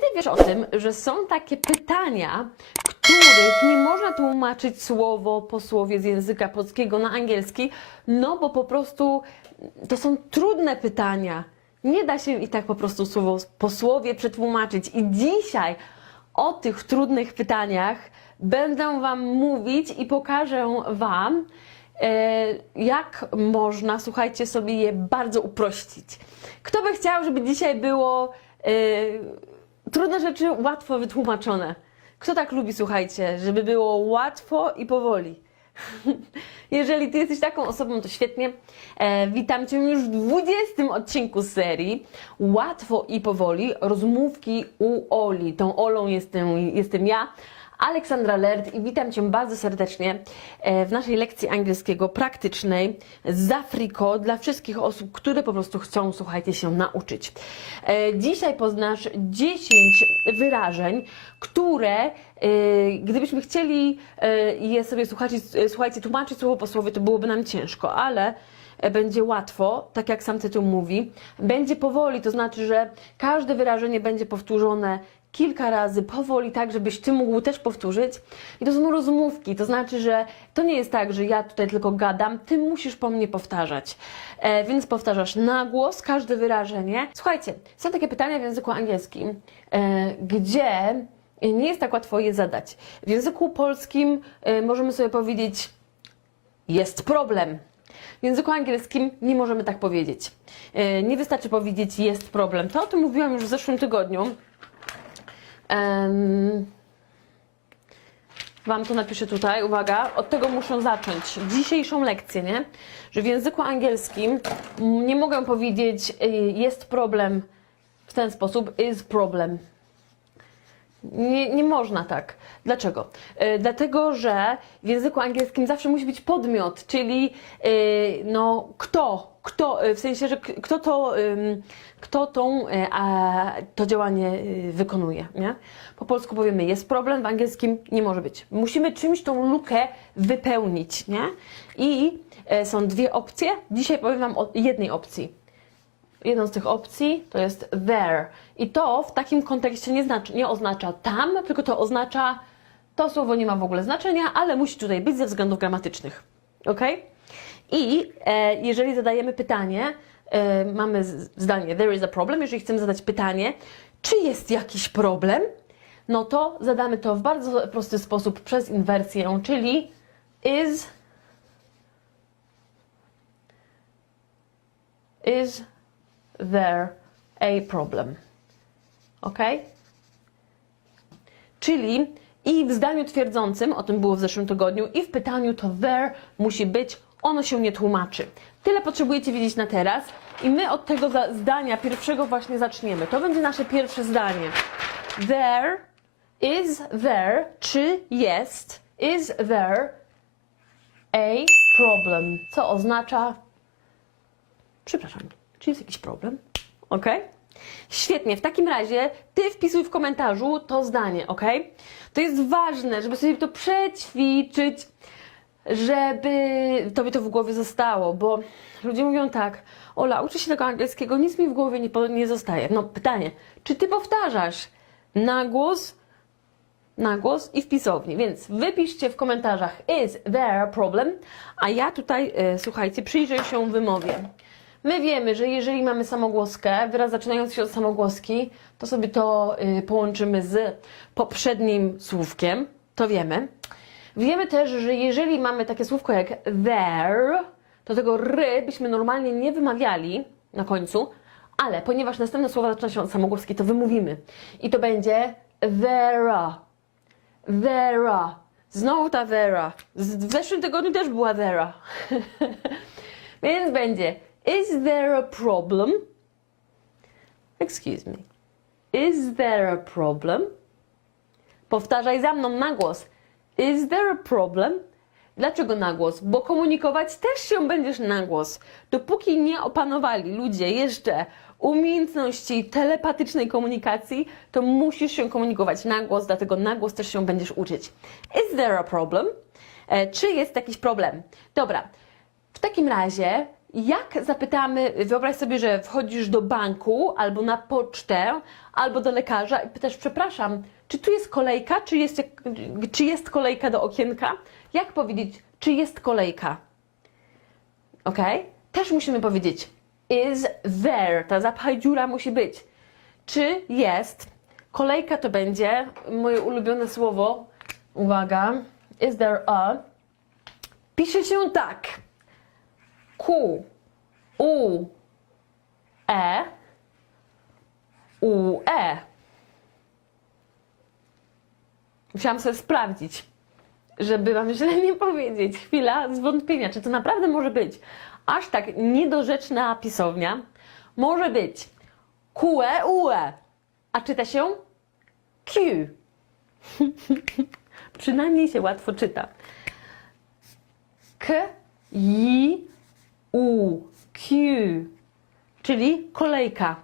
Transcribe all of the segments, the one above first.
ty wiesz o tym, że są takie pytania, których nie można tłumaczyć słowo po słowie z języka polskiego na angielski, no bo po prostu to są trudne pytania. Nie da się i tak po prostu słowo po słowie przetłumaczyć. I dzisiaj o tych trudnych pytaniach będę Wam mówić i pokażę Wam, e, jak można, słuchajcie, sobie je bardzo uprościć. Kto by chciał, żeby dzisiaj było e, trudne rzeczy łatwo wytłumaczone? Kto tak lubi, słuchajcie, żeby było łatwo i powoli? Jeżeli ty jesteś taką osobą, to świetnie. E, witam cię już w 20 odcinku serii Łatwo i powoli rozmówki u Oli. Tą Olą jestem, jestem ja. Aleksandra Lerd i witam Cię bardzo serdecznie e, w naszej lekcji angielskiego praktycznej z Afriko dla wszystkich osób, które po prostu chcą, słuchajcie, się nauczyć. E, Dzisiaj poznasz 10 wyrażeń, które e, gdybyśmy chcieli je sobie, słuchajcie, słuchajcie, tłumaczyć słowo po słowie, to byłoby nam ciężko, ale będzie łatwo, tak jak sam tytuł mówi. Będzie powoli, to znaczy, że każde wyrażenie będzie powtórzone kilka razy powoli, tak żebyś ty mógł też powtórzyć. I to są rozmówki, to znaczy, że to nie jest tak, że ja tutaj tylko gadam, ty musisz po mnie powtarzać. E, więc powtarzasz na głos każde wyrażenie. Słuchajcie, są takie pytania w języku angielskim, e, gdzie nie jest tak łatwo je zadać. W języku polskim e, możemy sobie powiedzieć jest problem. W języku angielskim nie możemy tak powiedzieć. E, Nie wystarczy powiedzieć jest problem. To o tym mówiłam już w zeszłym tygodniu. Wam to napiszę tutaj, uwaga, od tego muszę zacząć dzisiejszą lekcję, nie? Że w języku angielskim nie mogę powiedzieć y, jest problem w ten sposób, is problem. Nie, nie można tak. Dlaczego? E, dlatego, że w języku angielskim zawsze musi być podmiot, czyli e, no kto, kto, e, w sensie, że kto to, ym, kto tą, e, a, to działanie e, wykonuje, nie? Po polsku powiemy jest problem, w angielskim nie może być. Musimy czymś tą lukę wypełnić, nie? I e, są dwie opcje. Dzisiaj powiem Wam o jednej opcji. Jedną z tych opcji to jest there. I to w takim kontekście nie, znaczy, nie oznacza tam, tylko to oznacza to słowo nie ma w ogóle znaczenia, ale musi tutaj być ze względów gramatycznych. Ok? I e, jeżeli zadajemy pytanie, e, mamy zdanie there is a problem, jeżeli chcemy zadać pytanie, czy jest jakiś problem, no to zadamy to w bardzo prosty sposób przez inwersję, czyli is is there a problem? Ok? Czyli i w zdaniu twierdzącym, o tym było w zeszłym tygodniu, i w pytaniu to there musi być, ono się nie tłumaczy. Tyle potrzebujecie wiedzieć na teraz i my od tego zdania pierwszego właśnie zaczniemy. To będzie nasze pierwsze zdanie. There is there, czy jest, is there a problem, co oznacza Przepraszam, czy jest jakiś problem? Ok? Świetnie, w takim razie ty wpisuj w komentarzu to zdanie, ok? To jest ważne, żeby sobie to przećwiczyć, żeby tobie to w głowie zostało, bo ludzie mówią tak, Ola, uczę się tego angielskiego, nic mi w głowie nie, nie zostaje. No pytanie, czy ty powtarzasz na głos na głos i w pisowni. Więc wypiszcie w komentarzach is there a problem, a ja tutaj, e, słuchajcie, przyjrzę się wymowie. My wiemy, że jeżeli mamy samogłoskę, wyraz zaczynający się od samogłoski, to sobie to e, połączymy z poprzednim słówkiem, to wiemy. Wiemy też, że jeżeli mamy takie słówko jak there, to tego ry byśmy normalnie nie wymawiali na końcu, ale ponieważ następne słowa zaczyna się od samogłoski, to wymówimy. I to będzie there. Vera. Znowu ta Vera. W zeszłym tygodniu też była Vera. Więc będzie Is there a problem? Excuse me. Is there a problem? Powtarzaj za mną na głos. Is there a problem? Dlaczego na głos? Bo komunikować też się będziesz na głos. Dopóki nie opanowali ludzie jeszcze umiejętności telepatycznej komunikacji, to musisz się komunikować na głos, dlatego na głos też się będziesz uczyć. Is there a problem? E, czy jest jakiś problem? Dobra, w takim razie jak zapytamy, wyobraź sobie, że wchodzisz do banku albo na pocztę, albo do lekarza i pytasz, przepraszam, czy tu jest kolejka, czy jest, czy jest kolejka do okienka? Jak powiedzieć, czy jest kolejka? Ok? Też musimy powiedzieć is there. Ta zapchaj dziura musi być. Czy jest? Kolejka to będzie moje ulubione słowo. Uwaga. Is there a? Pisze się tak. Q, U, E, U, E. Musiałam sobie sprawdzić, żeby Wam źle nie powiedzieć. Chwila zwątpienia, czy to naprawdę może być aż tak niedorzeczna pisownia. Może być QE, UE, a czyta się Q. Przynajmniej się łatwo czyta. K, J, U, Q, czyli kolejka.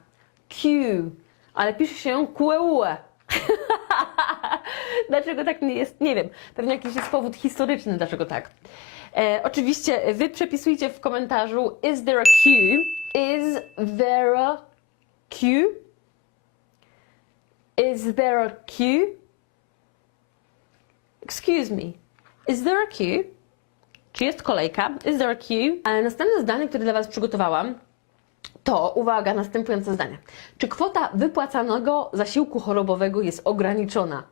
Q, ale pisze się QEUE. dlaczego tak nie jest? Nie wiem. Pewnie jakiś jest powód historyczny, dlaczego tak. E, oczywiście wy przepisujcie w komentarzu is there a queue? Is there a queue? Is there a queue? Excuse me. Is there a queue? Czy jest kolejka? Is there a queue? Następne zdanie, które dla Was przygotowałam, to, uwaga, następujące zdanie. Czy kwota wypłacanego zasiłku chorobowego jest ograniczona?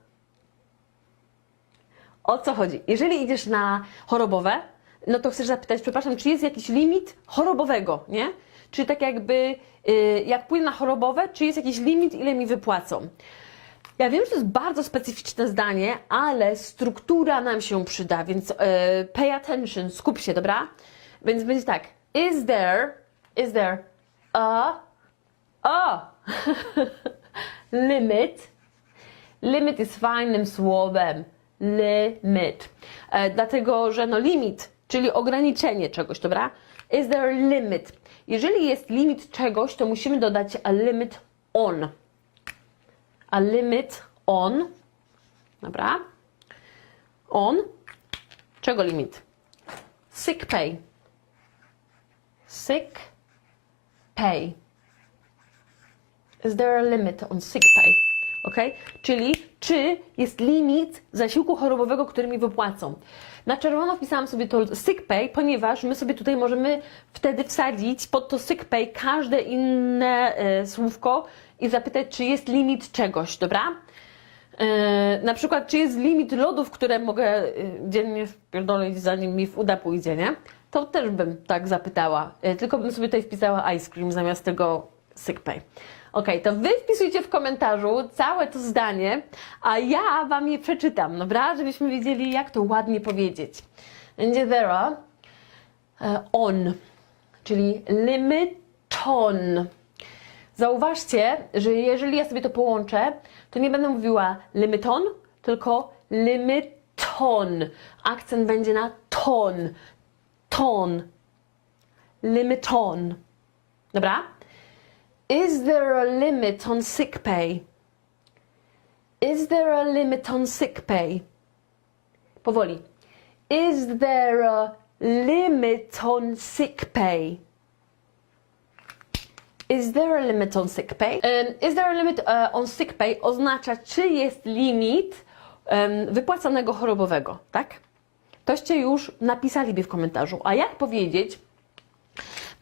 O co chodzi? Jeżeli idziesz na chorobowe, no to chcesz zapytać, przepraszam, czy jest jakiś limit chorobowego, nie? Czy tak jakby, y, jak pójdę na chorobowe, czy jest jakiś limit, ile mi wypłacą? Ja wiem, że to jest bardzo specyficzne zdanie, ale struktura nam się przyda, więc y, pay attention, skup się, dobra? Więc będzie tak, is there, is there a, a limit, limit jest fajnym słowem, limit, e, dlatego, że no limit, czyli ograniczenie czegoś, dobra? Is there a limit? Jeżeli jest limit czegoś, to musimy dodać a limit on. A limit on, dobra? On, czego limit? Sick pay. Sick pay. Is there a limit on sick pay? Ok? Czyli czy jest limit zasiłku chorobowego, który mi wypłacą? Na czerwono wpisałam sobie to sick pay, ponieważ my sobie tutaj możemy wtedy wsadzić pod to sick pay każde inne e, słówko i zapytać, czy jest limit czegoś, dobra? E, na przykład, czy jest limit lodów, które mogę e, dziennie wpierdolić, zanim mi w uda pójdzie, nie? To też bym tak zapytała. E, tylko bym sobie tutaj wpisała ice cream zamiast tego sick pay. Ok, to wy wpisujcie w komentarzu całe to zdanie, a ja wam je przeczytam, dobra? Żebyśmy wiedzieli, jak to ładnie powiedzieć. Będzie there on, czyli limiton. Zauważcie, że jeżeli ja sobie to połączę, to nie będę mówiła limiton, tylko limiton. Akcent będzie na ton. Ton. Limiton. Dobra? Is there a limit on sick pay? Is there a limit on sick pay? Powoli. Is there a limit on sick pay? Is there a limit on sick pay? Um, is there a limit uh, on sick pay oznacza, czy jest limit wypłacanego chorobowego, tak? Toście już napisali mi w komentarzu. A jak powiedzieć,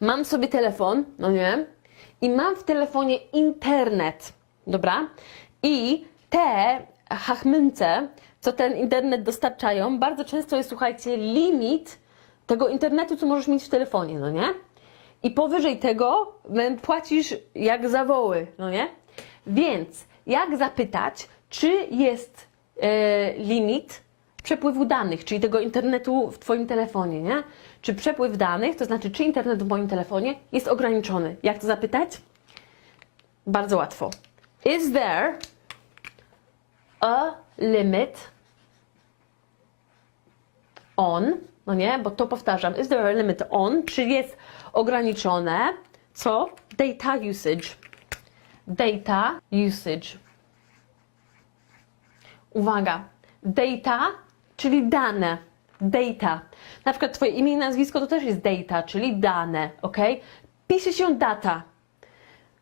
mam sobie telefon, no nie, i mam w telefonie internet, dobra? I te hachmynce, co ten internet dostarczają, bardzo często jest, słuchajcie, limit tego internetu, co możesz mieć w telefonie, no nie? I powyżej tego płacisz jak za woły, no nie? Więc jak zapytać, czy jest e, limit przepływu danych, czyli tego internetu w Twoim telefonie, nie? Czy przepływ danych, to znaczy, czy internet w moim telefonie jest ograniczony? Jak to zapytać? Bardzo łatwo. Is there a limit on, no nie, bo to powtarzam, is there a limit on, czy jest ograniczone, co? Data usage. Data usage. Uwaga, data, czyli dane. data. Na przykład twoje imię i nazwisko to też jest data, czyli dane, ok? Pisze się data.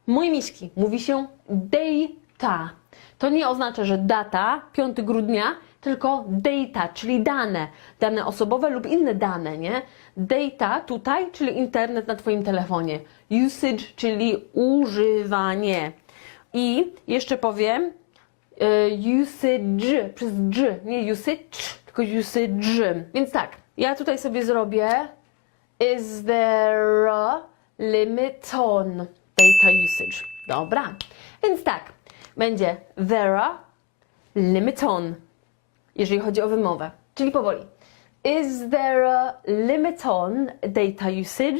Moje miśki mówi się data. To nie oznacza, że data 5 grudnia, tylko data, czyli dane. Dane osobowe lub inne dane, nie? Data tutaj, czyli internet na Twoim telefonie. Usage, czyli używanie. I jeszcze powiem e, usage przez dż, nie usage, tylko usage. Więc tak, ja tutaj sobie zrobię Is there a limit on data usage? Dobra. Więc tak, będzie there a limit on, jeżeli chodzi o wymowę. Czyli powoli. Is there a limit on data usage?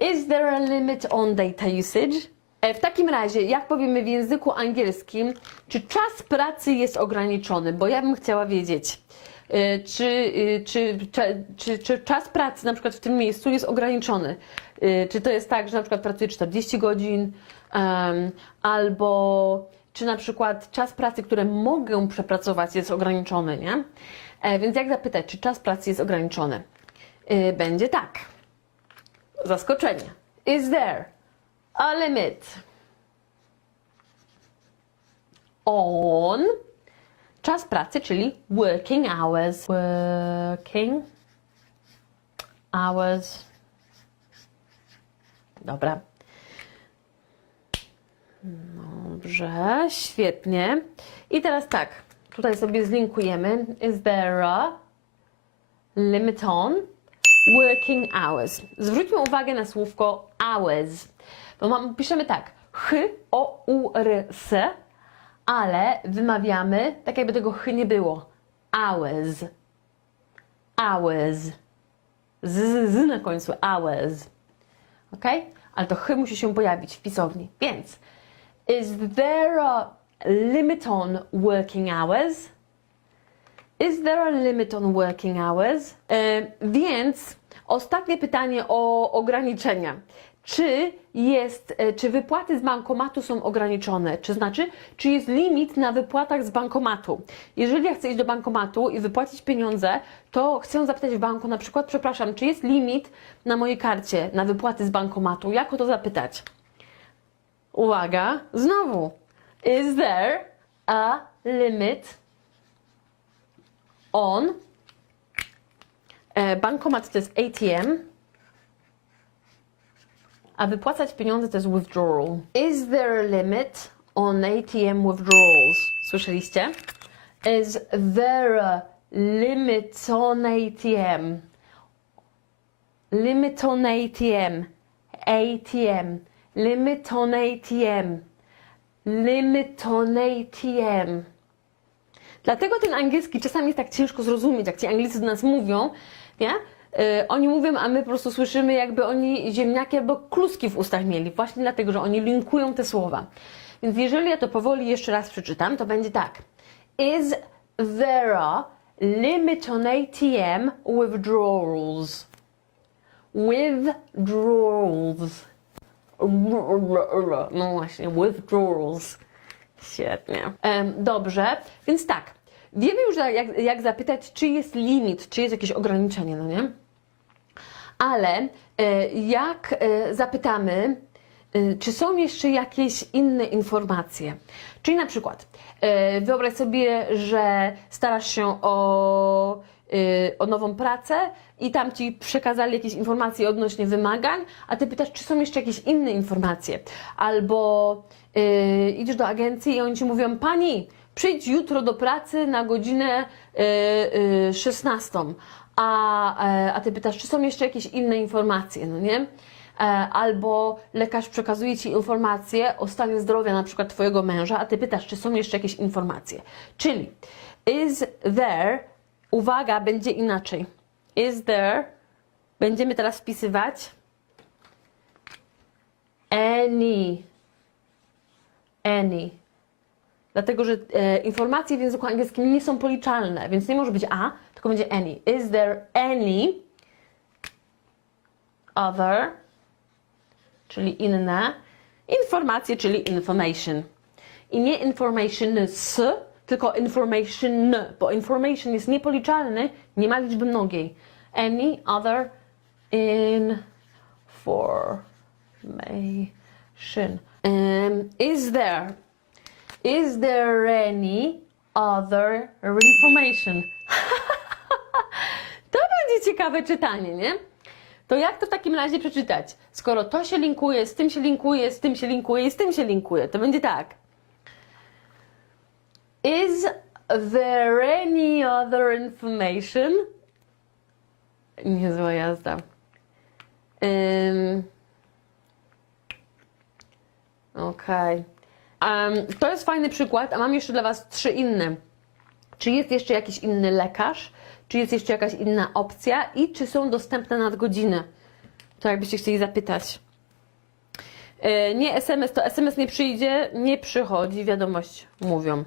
Is there a limit on data usage? E, W takim razie, jak powiemy w języku angielskim, czy czas pracy jest ograniczony? Bo ja bym chciała wiedzieć, e, czy, e, czy, czy, czy, czas pracy na przykład w tym miejscu jest ograniczony? Czy to jest tak, że na przykład pracuję 40 godzin, albo czy na przykład czas pracy, które mogę przepracować jest ograniczony, nie? E, Więc jak zapytać, czy czas pracy jest ograniczony? E, Będzie tak. Zaskoczenie. Is there a limit on czas pracy, czyli working hours? Working hours. Dobra. Dobrze, świetnie. I teraz tak, tutaj sobie zlinkujemy. Is there a limit on working hours? Zwróćmy uwagę na słówko hours. Bo mam, piszemy tak, ch, o, u, r, s, ale wymawiamy tak, jakby tego ch nie było. Hours. Hours. Z, z, z na końcu. Hours. Ok? Ale to ch musi się pojawić w pisowni. Więc Is there a limit on working hours? Is there a limit on working hours? E, więc ostatnie pytanie o ograniczenia. Czy jest, e, czy wypłaty z bankomatu są ograniczone? Czy znaczy, czy jest limit na wypłatach z bankomatu? Jeżeli ja chcę iść do bankomatu i wypłacić pieniądze, to chcę zapytać w banku na przykład, przepraszam, czy jest limit na mojej karcie na wypłaty z bankomatu? Jak o to zapytać? Uwaga, znowu. Is there a limit on e, bankomat to jest ATM, a wypłacać pieniądze to jest withdrawal. Is there a limit on ATM withdrawals? Słyszeliście? Is there a limit on ATM? Limit on ATM. ATM. Limit on ATM. Limit on ATM. Dlatego ten angielski czasami jest tak ciężko zrozumieć, jak ci Anglicy do nas mówią, nie? Yy, oni mówią, a my po prostu słyszymy, jakby oni ziemniaki albo kluski w ustach mieli, właśnie dlatego, że oni linkują te słowa. Więc jeżeli ja to powoli jeszcze raz przeczytam, to będzie tak. Is there a limit on ATM withdrawals? Withdrawals. No właśnie, withdrawals. Świetnie. Dobrze, więc tak. Wiemy już jak, jak zapytać, czy jest limit, czy jest jakieś ograniczenie, no nie? Ale e, jak e, zapytamy, e, czy są jeszcze jakieś inne informacje? Czyli na przykład, wyobraź sobie, że starasz się o, o nową pracę i tam ci przekazali jakieś informacje odnośnie wymagań, a ty pytasz, czy są jeszcze jakieś inne informacje. Albo e, idziesz do agencji i oni ci mówią, pani, przyjdź jutro do pracy na godzinę e, e, 16 a, e, a ty pytasz, czy są jeszcze jakieś inne informacje, no nie? E, Albo lekarz przekazuje ci informacje o stanie zdrowia na przykład twojego męża, a ty pytasz, czy są jeszcze jakieś informacje. Czyli is there, uwaga, będzie inaczej. Is there, będziemy teraz wpisywać any, any. Dlatego, że e, informacje w języku angielskim nie są policzalne, więc nie może być a, tylko będzie any. Is there any other, czyli inne, informacje, czyli information. I nie information z, tylko information, bo information jest niepoliczalny, nie ma liczby mnogiej. Any other information. Um, is there? Is there any other information? to będzie ciekawe czytanie, nie? To jak to w takim razie przeczytać? Skoro to się linkuje, z tym się linkuje, z tym się linkuje i z tym się linkuje, to będzie tak. Is there any other information? Niezła jazda. Ym, Okej. Em, to jest fajny przykład, a mam jeszcze dla Was trzy inne. Czy jest jeszcze jakiś inny lekarz? Czy jest jeszcze jakaś inna opcja? I czy są dostępne nadgodziny? To jakbyście chcieli zapytać. E, Nie SMS, to SMS nie przyjdzie, nie przychodzi, wiadomość mówią.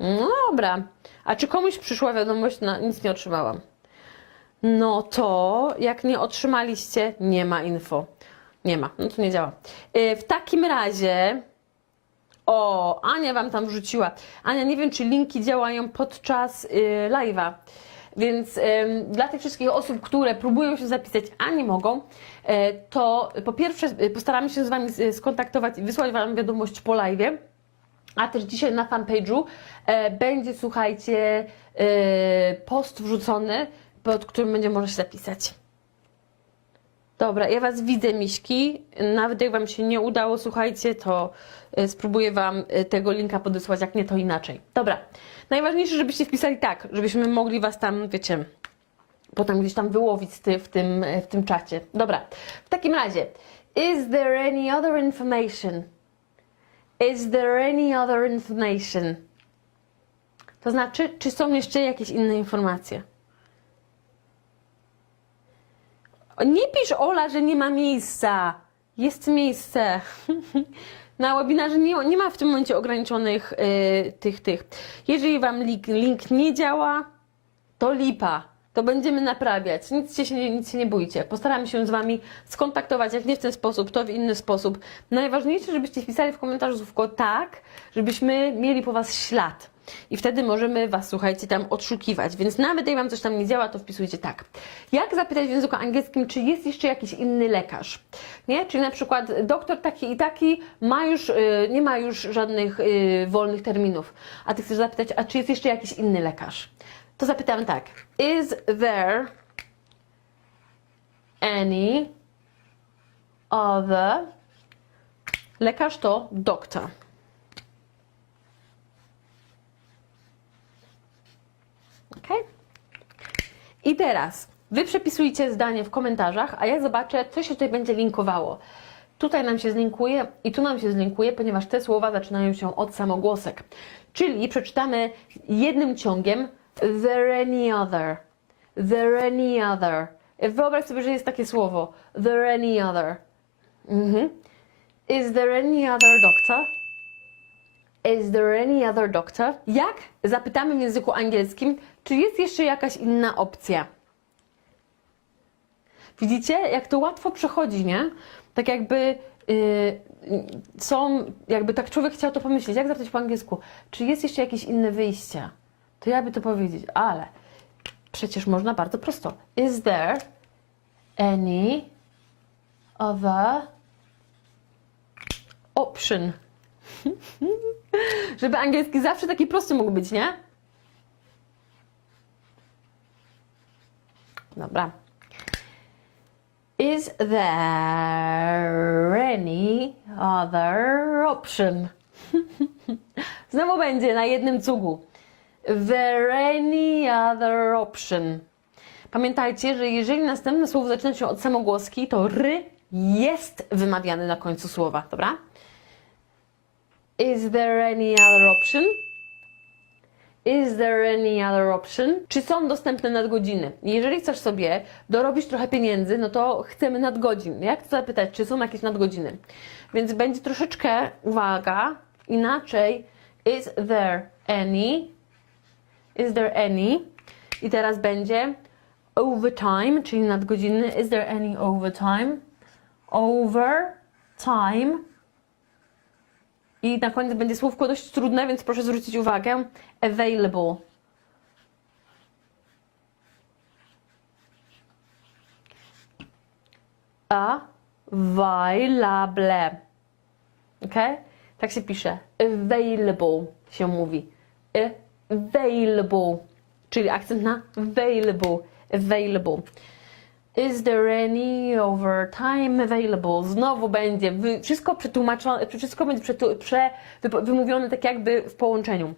No dobra. A czy komuś przyszła wiadomość? No, nic nie otrzymałam. No to jak nie otrzymaliście, nie ma info. Nie ma, no to nie działa. E, W takim razie. O, Ania Wam tam wrzuciła. Ania, nie wiem, czy linki działają podczas y, live'a. Więc dla tych wszystkich osób, które próbują się zapisać, a nie mogą, e, to po pierwsze y, postaramy się z Wami y, skontaktować i wysłać Wam wiadomość po live'ie. A też dzisiaj na fanpage'u e, będzie, słuchajcie, e, post wrzucony, pod którym będzie można się zapisać. Dobra, ja Was widzę, miśki. Nawet jak Wam się nie udało, słuchajcie, to e, spróbuję Wam tego linka podesłać, jak nie to inaczej. Dobra, najważniejsze, żebyście wpisali tak, żebyśmy mogli Was tam, wiecie, potem gdzieś tam wyłowić w, tym, w tym czacie. Dobra, w takim razie, is there any other information? Is there any other information? To znaczy, czy są jeszcze jakieś inne informacje? Nie pisz Ola, że nie ma miejsca. Jest miejsce. Na webinarze nie, nie ma w tym momencie ograniczonych y, tych, tych. Jeżeli Wam link, link nie działa, to lipa. To będziemy naprawiać. Nic się, nic się nie bójcie. Postaramy się z Wami skontaktować, jak nie w ten sposób, to w inny sposób. Najważniejsze, żebyście wpisali w komentarzu słówko tak, żebyśmy mieli po Was ślad. I wtedy możemy Was, słuchajcie, tam odszukiwać. Więc nawet jak Wam coś tam nie działa, to wpisujcie tak. Jak zapytać w języku angielskim, czy jest jeszcze jakiś inny lekarz? Nie? Czyli na przykład doktor taki i taki ma już, y, nie ma już żadnych y, wolnych terminów. A Ty chcesz zapytać, a czy jest jeszcze jakiś inny lekarz? To zapytam tak. Is there any other lekarz to doktor. Ok? I teraz wy przepisujcie zdanie w komentarzach, a ja zobaczę, co się tutaj będzie linkowało. Tutaj nam się zlinkuje i tu nam się zlinkuje, ponieważ te słowa zaczynają się od samogłosek. Czyli przeczytamy jednym ciągiem there any other, there any other. Wyobraź sobie, że jest takie słowo there any other. Mhm. Is there any other doctor? Is there any other doctor? Jak zapytamy w języku angielskim, czy jest jeszcze jakaś inna opcja? Widzicie, jak to łatwo przechodzi, nie? Tak jakby yy, są, jakby tak człowiek chciał to pomyśleć, jak zapytać po angielsku, czy jest jeszcze jakieś inne wyjście? To ja by to powiedzieć, ale przecież można bardzo prosto. Is there any other option? Żeby angielski zawsze taki prosty mógł być, nie? Dobra. Is there any other option? Znowu będzie na jednym cugu. There any other option? Pamiętajcie, że jeżeli następne słowo zaczyna się od samogłoski, to ry jest wymawiany na końcu słowa, dobra? Is there any other option? Is there any other option? Czy są dostępne nadgodziny? Jeżeli chcesz sobie dorobić trochę pieniędzy, no to chcemy nadgodzin. Jak to zapytać, czy są jakieś nadgodziny? Więc będzie troszeczkę, uwaga, inaczej. Is there any? Is there any? I teraz będzie overtime, czyli nadgodziny. Is there any overtime? Overtime I na koniec będzie słówko dość trudne, więc proszę zwrócić uwagę. Available. Available. Ok? Tak się pisze. Available się mówi. Available. Czyli akcent na available. Available. Is there any overtime available? Znowu będzie wszystko przetłumaczone, wszystko będzie przetu, prze, wymówione tak jakby w połączeniu.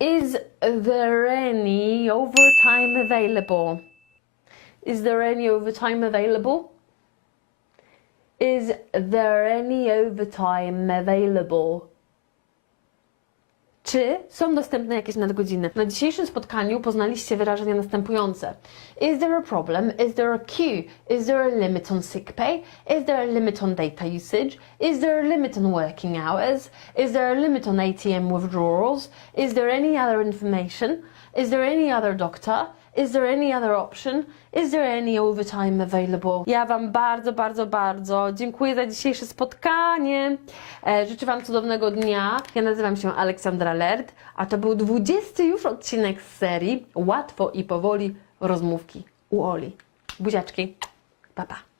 Is there any overtime available? Is there any overtime available? Is there any overtime available? Czy są dostępne jakieś nadgodziny? Na dzisiejszym spotkaniu poznaliście wyrażenia następujące. Is there a problem? Is there a queue? Is there a limit on sick pay? Is there a limit on data usage? Is there a limit on working hours? Is there a limit on ATM withdrawals? Is there any other information? Is there any other doctor? Is there any other option? Is there any overtime available? Ja Wam bardzo, bardzo, bardzo dziękuję za dzisiejsze spotkanie. E, życzę Wam cudownego dnia. Ja nazywam się Aleksandra Lert, a to był 20 już odcinek z serii Łatwo i powoli rozmówki u Oli. Buziaczki. Pa, pa.